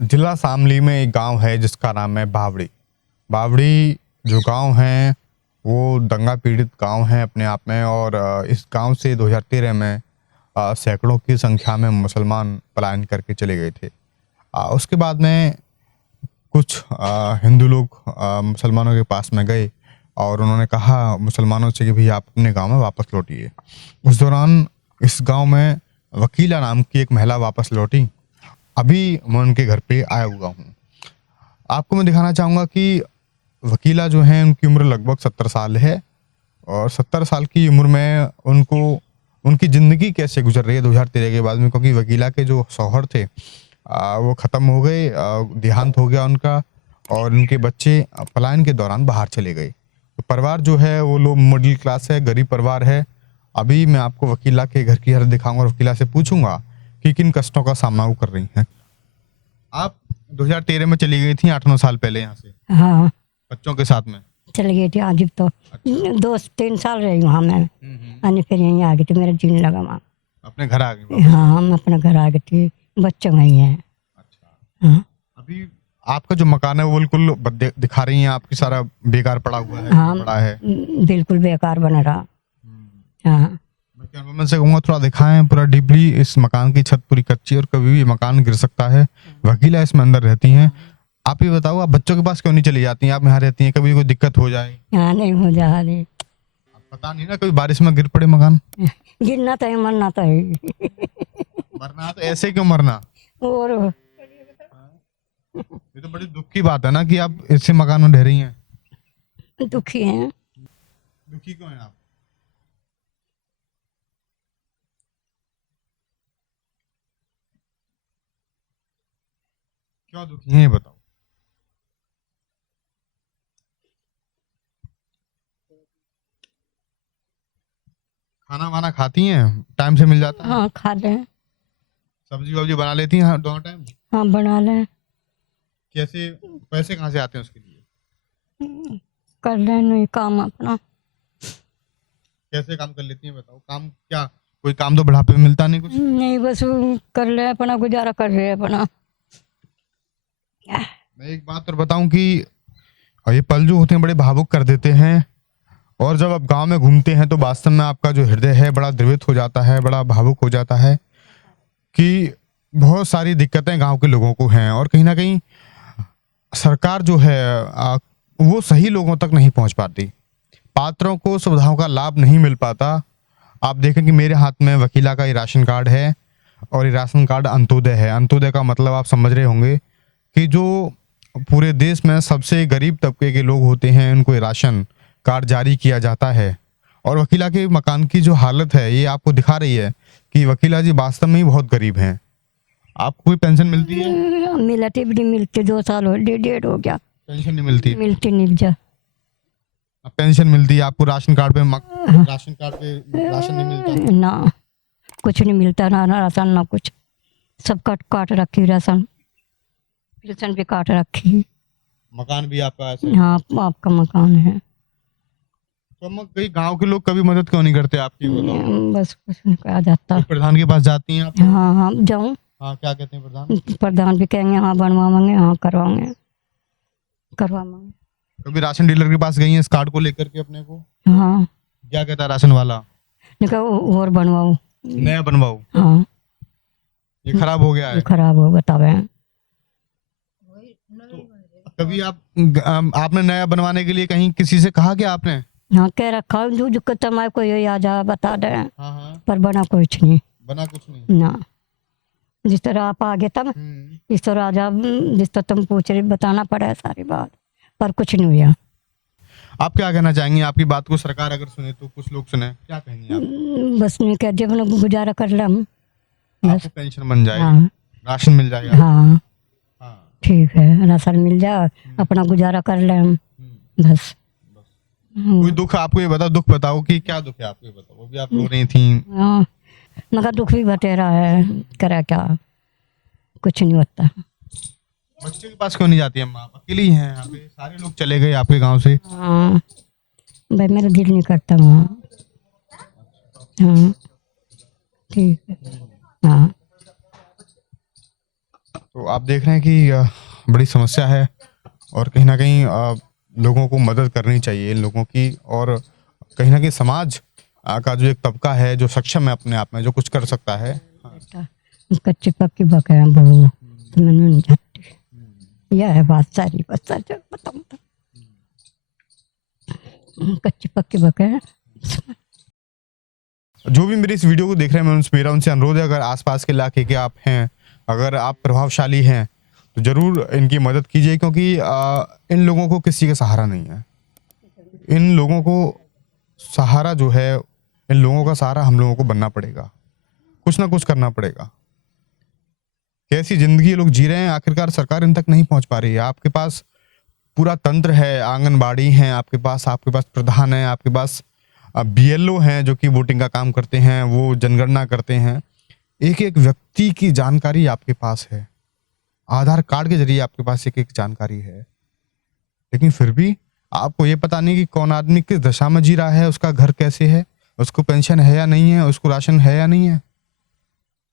जिला शामली में एक गांव है जिसका नाम है बावड़ी। बावड़ी जो गांव है वो दंगा पीड़ित गांव है अपने आप में। और इस गांव से 2013 में सैकड़ों की संख्या में मुसलमान पलायन करके चले गए थे। उसके बाद में कुछ हिंदू लोग मुसलमानों के पास में गए और उन्होंने कहा मुसलमानों से कि भाई आप अपने गांव में वापस लौटिए। उस दौरान इस गांव में वकीला नाम की एक महिला वापस लौटी। अभी मैं उनके घर पे आया हुआ हूँ। आपको मैं दिखाना चाहूँगा कि वकीला जो हैं उनकी उम्र लगभग 70 साल है। और 70 साल की उम्र में उनको उनकी ज़िंदगी कैसे गुजर रही है 2013 के बाद में, क्योंकि वकीला के जो शौहर थे वो ख़त्म हो गए, देहांत हो गया उनका। और उनके बच्चे पलायन के दौरान बाहर चले गए। तो परिवार जो है वो लोग मिडिल क्लास है, गरीब परिवार है। अभी मैं आपको वकीला के घर की हालत दिखाऊंगा और वकीला से पूछूंगा कि किन कष्टों का सामना वो कर रही हैं। आप 2013 में चली गई थी 8-9 साल पहले यहाँ से हाँ बच्चों के साथ में। चली गई थी आज तो। अच्छा। 2-3 साल रही वहाँ मैं। अन्य फिर यहीं आ गई थी, मेरा जीने लगा वहाँ। अपने घर आ गई। हाँ हम अपने घर आ गए थे, बच्चे वहीं हैं। अच्छा। हाँ अभी आपका जो मकान है वो बिल्कुल दिखा रही हैं आपकी, सारा बेकार पड़ा हुआ है, हाँ पड़ा है। बिल्कुल बेकार बना रहा। हाँ मैं कैमरामैन से कहूँगा थोड़ा दिखाएं पूरा डीपली। इस मकान की छत पूरी कच्ची और कभी भी मकान गिर सकता है। वकीला इसमें अंदर रहती हैं। आप ये बताओ, आप बच्चों के पास क्यों नहीं चली जाती हैं? आप यहाँ रहती हैं, कभी कोई दिक्कत हो जाए? हाँ नहीं हो जा रही। पता नहीं ना, कभी बारिश में गिर पड़े मकान। गिरना तो है, मरना तो है। मरना तो ऐसे क्यों मरना? और ये तो बड़ी दुख की बात है ना कि आप ऐसे मकान में रह रही हैं। दुखी हैं। दुखी क्यों हैं आप? क्यों दुखी हैं ये बताओ। खाना वाना खाती हैं? टाइम से मिल जाता है? हाँ खा लें। सब्जी वब्जी बना लेती हैं हर दोनों टाइम? हाँ बना लें। कैसे पैसे कहाँ से आते हैं उसके लिए? कर लें नहीं काम अपना। कैसे काम कर लेती हैं बताओ? काम क्या, कोई काम तो बुढ़ापे में मिलता नहीं कुछ? नहीं बस वो कर ले अपना, गुजारा कर रहे अपना। मैं एक बात और बताऊं कि ये पल जो होते हैं बड़े भावुक कर देते हैं। और जब आप गांव में घूमते हैं तो वास्तव में आपका जो हृदय है बड़ा द्रवित हो जाता है, बड़ा भावुक हो जाता है कि बहुत सारी दिक्कतें गांव के लोगों को हैं। और कहीं ना कहीं सरकार जो है वो सही लोगों तक नहीं पहुंच पाती, पात्रों को सुविधाओं का लाभ नहीं मिल पाता। आप देखें कि मेरे हाथ में वकीला का ये राशन कार्ड है और ये राशन कार्ड अंत्योदय है। अंत्योदय का मतलब आप समझ रहे होंगे कि जो पूरे देश में सबसे गरीब तबके के लोग होते हैं उनको ये राशन कार्ड जारी किया जाता है। और वकीला के मकान की जो हालत है ये आपको दिखा रही है कि वकीला जी वास्तव में ही बहुत गरीब हैं। आपको कोई पेंशन मिलती है? मिलती भी नहीं मिलती, 2 साल हो, 1.5 हो गया। पेंशन नहीं मिलती? मिलती नहीं जा। अब पेंशन मिलती है आपको, राशन कार्ड पे राशन कार्ड पे राशन नहीं मिलता? ना कुछ नहीं मिलता, ना राशन ना कुछ। सब काट काट रखी राशन, पेंशन भी काट रखी। मकान भी आपका ऐसे? हाँ आपका मकान है। तो कई गांव के लोग कभी मदद क्यों नहीं करते आपकी बताओ? बस कुछ नहीं कहा जाता। प्रधान के पास जाती हैं आप? हाँ हाँ जाऊँ। हाँ, क्या कहते हैं प्रधान? प्रधान भी कहेंगे हाँ बनवाएंगे, हाँ करवाएंगे, करवाएंगे। कभी राशन डीलर के पास गई हैं इस कार्ड को लेकर के अपने को? हाँ क्या कहता है राशन वाला? निका और बनवाओ, नया बनवाओ? हाँ ये खराब हो गया है। खराब हो बतावे। तो कभी आपने नया बनवाने के लिए कहीं किसी से कहा क्या आपने? हाँ कह रखा जो कमाए कोई आ जा बता दे। हाँ हाँ। पर बना कुछ नहीं। बना कुछ नहीं ना जिस तरह आप आगे तब इस तरह आ जा, जिस तरह तुम पूछ रहे बताना पड़ा है सारी बात, पर कुछ नहीं हुआ। आप क्या कहना चाहेंगे? आपकी बात को सरकार अगर सुने तो कुछ लोग सुने, क्या कहेंगे आप? बस नहीं कह दिया, अपना गुजारा कर ले हम। आपको पेंशन बन जाए, हाँ राशन मिल जाएगा। हाँ हाँ ठीक है, राशन मिल जाए, अपना गुजारा कर ले हम बस। कोई दुख आपको ये बताओ, दुख बताओ कि क्या दुख है आपको ये बताओ। वो भी आप रो रही थी। हाँ मगर दुख भी बतेरा है, करा क्या, कुछ नहीं होता। बच्चे के पास क्यों नहीं जाती अम्मा? आप अकेली हैं यहाँ पे, सारे लोग चले गए आपके गांव से। हाँ भाई मेरा दिल नहीं करता वहाँ। हाँ ठीक है। हाँ तो आप देख रहे हैं कि बड़ी समस्या है और कहीं ना कहीं लोगों को मदद करनी चाहिए इन लोगों की, और कहीं ना कहीं समाज का जो एक तबका है जो सक्षम है अपने आप में, जो कुछ कर सकता है। बेटा, कच्ची पक्की बकाया बहू तो मैंने नहीं जाती, यह है बात सारी, बस सर जो बताऊँ तो कच्ची पक्की बकाया। जो भी मेरी इस वीडियो को देख रहे हैं, मेरा उनसे अनुरोध है, अगर आसपास के इलाके के आप हैं, अगर आप प्रभावशाली हैं, तो जरूर इनकी मदद कीजिए, क्योंकि इन लोगों को किसी का सहारा नहीं है। इन लोगों को सहारा जो है, इन लोगों का सहारा हम लोगों को बनना पड़ेगा, कुछ ना कुछ करना पड़ेगा। कैसी जिंदगी ये लोग जी रहे हैं, आखिरकार सरकार इन तक नहीं पहुंच पा रही है। आपके पास पूरा तंत्र है, आंगनबाड़ी है आपके पास प्रधान है, आपके पास बीएलओ हैं जो कि वोटिंग का काम करते हैं, वो जनगणना करते हैं। एक एक व्यक्ति की जानकारी आपके पास है, आधार कार्ड के जरिए आपके पास एक एक जानकारी है, लेकिन फिर भी आपको ये पता नहीं कि कौन आदमी किस दशा में जी रहा है, उसका घर कैसे है, उसको पेंशन है या नहीं है, उसको राशन है या नहीं है।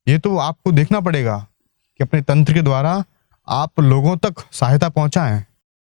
ये तो आपको देखना पड़ेगा कि अपने तंत्र के द्वारा आप लोगों तक सहायता पहुंचाएं।